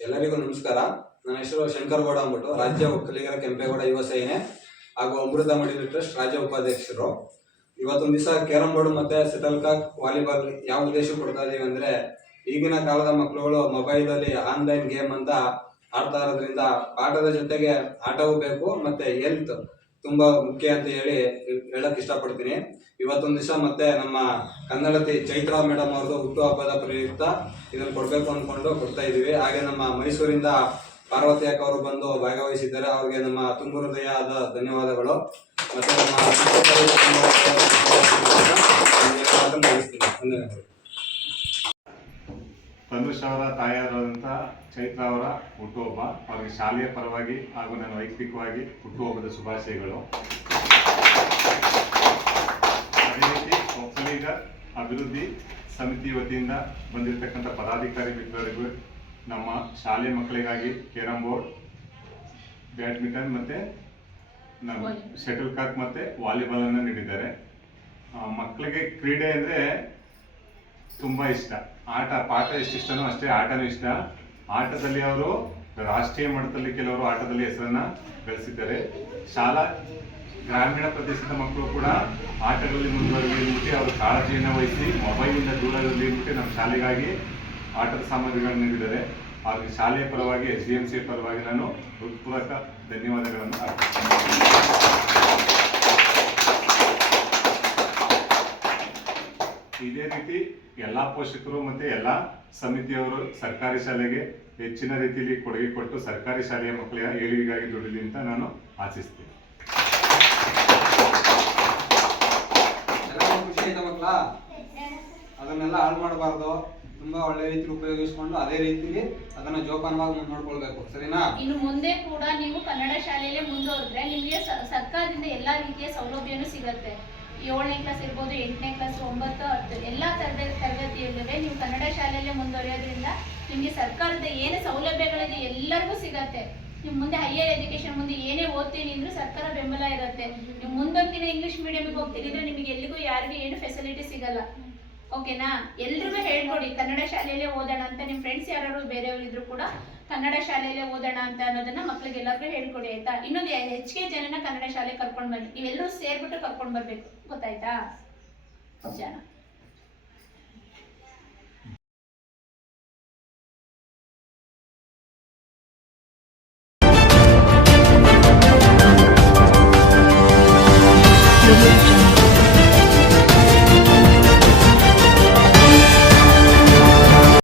ಅಧ್ಯಕ್ಷರು ಶಂಕರಗೌಡ ಅಂದ್ಬಿಟ್ಟು ರಾಜ್ಯ ಒಕ್ಕಲಿಗರ ಕೆಂಪೇಗೌಡ ಯುವ ಸೇನೆ ಹಾಗೂ ಅಮೃತ ಮಡಿಲು ಟ್ರಸ್ಟ್ ರಾಜ್ಯ ಉಪಾಧ್ಯಕ್ಷರು. ಇವತ್ತೊಂದು ದಿವಸ ಕ್ಯಾರಂ ಬೋರ್ಡ್ ಮತ್ತೆ ಸೆಟಲ್ ಕಾಕ್ ವಾಲಿಬಾಲ್ ಯಾವ ಉದ್ದೇಶ ಕೊಡ್ತಾ ಇದೀವಿ ಅಂದ್ರೆ ಈಗಿನ ಕಾಲದ ಮಕ್ಕಳುಗಳು ಮೊಬೈಲ್ ಅಲ್ಲಿ ಆನ್ಲೈನ್ ಗೇಮ್ ಅಂತ ಆಡ್ತಾ ಇರೋದ್ರಿಂದ ಆಟದ ಜೊತೆಗೆ ಆಟವೂ ಬೇಕು ಮತ್ತೆ ಹೆಲ್ತ್ ತುಂಬಾ ಮುಖ್ಯ ಅಂತ ಹೇಳಿ ಹೇಳಕ್ ಇಷ್ಟಪಡ್ತೀನಿ. ಇವತ್ತೊಂದು ದಿವಸ ಮತ್ತೆ ನಮ್ಮ ಕನ್ನಡತಿ ಚೈತ್ರ ಮೇಡಮ್ ಅವ್ರದ್ದು ಹುಟ್ಟುಹಬ್ಬದ ಪ್ರಯುಕ್ತ ಇದನ್ನು ಕೊಡಬೇಕು ಅಂದ್ಕೊಂಡು ಕೊಡ್ತಾ ಇದೀವಿ. ಹಾಗೆ ನಮ್ಮ ಮೈಸೂರಿಂದ ಪಾರ್ವತಿ ಅಕ್ಕ ಅವರು ಬಂದು ಭಾಗವಹಿಸಿದ್ದಾರೆ. ಅವ್ರಿಗೆ ನಮ್ಮ ತುಂಬ ಹೃದಯದ ಧನ್ಯವಾದಗಳು. ಮತ್ತೆ ನಮ್ಮ. ಧನ್ಯವಾದಗಳು ತನುಷ್ ಅವರ ತಾಯಿಯಾದಂತಹ ಚೈತ್ರ ಅವರ ಹುಟ್ಟುಹಬ್ಬ. ಅವರಿಗೆ ಶಾಲೆಯ ಪರವಾಗಿ ಹಾಗೂ ನನ್ನ ವೈಯಕ್ತಿಕವಾಗಿ ಹುಟ್ಟುಹಬ್ಬದ ಶುಭಾಶಯಗಳು. ಅದೇ ರೀತಿ ಒಕ್ಕಲಿಗ ಅಭಿವೃದ್ಧಿ ಸಮಿತಿ ವತಿಯಿಂದ ಬಂದಿರತಕ್ಕಂಥ ಪದಾಧಿಕಾರಿ ಮಿತ್ರರಿಗೂ ನಮ್ಮ ಶಾಲೆ ಮಕ್ಕಳಿಗಾಗಿ ಕೇರಂ ಬೋರ್ಡ್ ಬ್ಯಾಡ್ಮಿಂಟನ್ ಮತ್ತು ನಮ್ಮ ಶಟಲ್ ಕಾಕ್ ಮತ್ತು ವಾಲಿಬಾಲನ್ನು ನೀಡಿದ್ದಾರೆ. ಮಕ್ಕಳಿಗೆ ಕ್ರೀಡೆ ಅಂದರೆ ತುಂಬಾ ಇಷ್ಟ. ಆಟ, ಪಾಠ ಎಷ್ಟು ಇಷ್ಟನೋ ಅಷ್ಟೇ ಆಟನೂ ಇಷ್ಟ. ಆಟದಲ್ಲಿ ಅವರು ರಾಷ್ಟ್ರೀಯ ಮಟ್ಟದಲ್ಲಿ ಕೆಲವರು ಆಟದಲ್ಲಿ ಹೆಸರನ್ನ ಗಳಿಸಿದ್ದಾರೆ. ಶಾಲಾ, ಗ್ರಾಮೀಣ ಪ್ರದೇಶದ ಮಕ್ಕಳು ಕೂಡ ಆಟಗಳಲ್ಲಿ ಮುಂದುವರೆಯಲಿ ಅಂದ್ಬಿಟ್ಟು ಅವರು ಕಾಳಜಿಯನ್ನು ವಹಿಸಿ ಮೊಬೈಲಿಂದ ದೂರ ಇರಲಿ ಅಂದ್ಬಿಟ್ಟು ನಮ್ಮ ಶಾಲೆಗಾಗಿ ಆಟದ ಸಾಮಗ್ರಿಗಳನ್ನು ನೀಡಿದ್ದಾರೆ. ಅವ್ರಿಗೆ ಶಾಲೆಯ ಪರವಾಗಿ, ಎಸ್ ಡಿ ಎಂ ಸಿ ಪರವಾಗಿ ನಾನು ಹೃತ್ಪೂರ್ವಕ ಧನ್ಯವಾದಗಳನ್ನು ಅರ್ಪಿಸ್ತೀನಿ. ಇದೇ ರೀತಿ ಎಲ್ಲ ಪೋಷಕರು ಮತ್ತೆ ಎಲ್ಲ ಸಮಿತಿಯವರು ಸರ್ಕಾರಿ ಶಾಲೆಗೆ ಹೆಚ್ಚಿನ ರೀತಿಯಲ್ಲಿ ಕೊಡುಗೆ ಕೊಟ್ಟು ಸರ್ಕಾರಿ ಶಾಲೆಯ ಮಕ್ಕಳ ಏಳಿಗೆಗಾಗಿ ದುಡಿಲಿ ಅಂತ ನಾನು ಆಶಿಸ್ತೀನಿ. ಖುಷಿ ಆಯ್ತಾ ಮಕ್ಕಳ? ಅದನ್ನೆಲ್ಲ ಹಾಳು ಮಾಡಬಾರ್ದು. ತುಂಬಾ ಒಳ್ಳೆ ರೀತಿಲಿ ಉಪಯೋಗಿಸಿಕೊಂಡು ಅದೇ ರೀತಿಲಿ ಅದನ್ನ ಜೋಪಾನವಾಗಿ ಮುಂದೆ ನೋಡ್ಕೊಳ್ಬೇಕು. ಸರಿನಾ? ಇನ್ನು ಮುಂದೆ ಕೂಡ ನೀವು ಕನ್ನಡ ಶಾಲೆಯಲ್ಲೇ ಮುಂದುವರೆದ್ರೆ ನಿಮಗೆ ಸ- ಸರ್ಕಾರದಿಂದ ಎಲ್ಲಾ ರೀತಿಯ ಸೌಲಭ್ಯನೂ ಸಿಗತ್ತೆ. ಏಳನೇ ಕ್ಲಾಸ್ ಇರ್ಬೋದು, ಎಂಟನೇ ಕ್ಲಾಸ್ ಒಂಬತ್ತು, ಹತ್ತು, ಎಲ್ಲ ತರಗತಿ ತರಗತಿಯಲ್ಲೂ ನೀವು ಕನ್ನಡ ಶಾಲೆಯಲ್ಲೇ ಮುಂದುವರಿಯೋದ್ರಿಂದ ನಿಮಗೆ ಸರ್ಕಾರದ ಏನು ಸೌಲಭ್ಯಗಳಿದೆ ಎಲ್ಲರಿಗೂ ಸಿಗತ್ತೆ. ನೀವು ಮುಂದೆ ಹೈಯರ್ ಎಜುಕೇಶನ್ ಮುಂದೆ ಏನೇ ಓದ್ತೀನಿ ಅಂದ್ರೂ ಸರ್ಕಾರ ಬೆಂಬಲ ಇರುತ್ತೆ. ನೀವು ಮುಂದೊಂದು ದಿನ ಇಂಗ್ಲಿಷ್ ಮೀಡಿಯಂಗೆ ಹೋಗ್ತೀನಿ ನಿಮಗೆ ಎಲ್ಲಿಗೂ ಯಾರಿಗೂ ಏನು ಫೆಸಿಲಿಟಿ ಸಿಗಲ್ಲ. ಓಕೆನಾ ಎಲ್ರಿಗೂ ಹೇಳ್ಕೊಡಿ, ಕನ್ನಡ ಶಾಲೆಯಲ್ಲೇ ಓದೋಣ ಅಂತ ನಿಮ್ಮ ಫ್ರೆಂಡ್ಸ್ ಯಾರು ಬೇರೆಯವರು ಇದ್ರು ಕೂಡ ಕನ್ನಡ ಶಾಲೆಯಲ್ಲೇ ಓದೋಣ ಅಂತ ಅನ್ನೋದನ್ನ ಮಕ್ಳಿಗೆ ಎಲ್ಲರಿಗೂ ಹೇಳ್ಕೊಡಿ ಆಯ್ತಾ? ಇನ್ನೊಂದು ಹೆಚ್ಚಿಗೆ ಜನನ ಕನ್ನಡ ಶಾಲೆ ಕರ್ಕೊಂಡು ಬನ್ನಿ ನೀವೆಲ್ಲರೂ ಸೇರ್ಬಿಟ್ಟು ಕರ್ಕೊಂಡು ಬರ್ಬೇಕು. ಗೊತ್ತಾಯ್ತಾ? ಜನ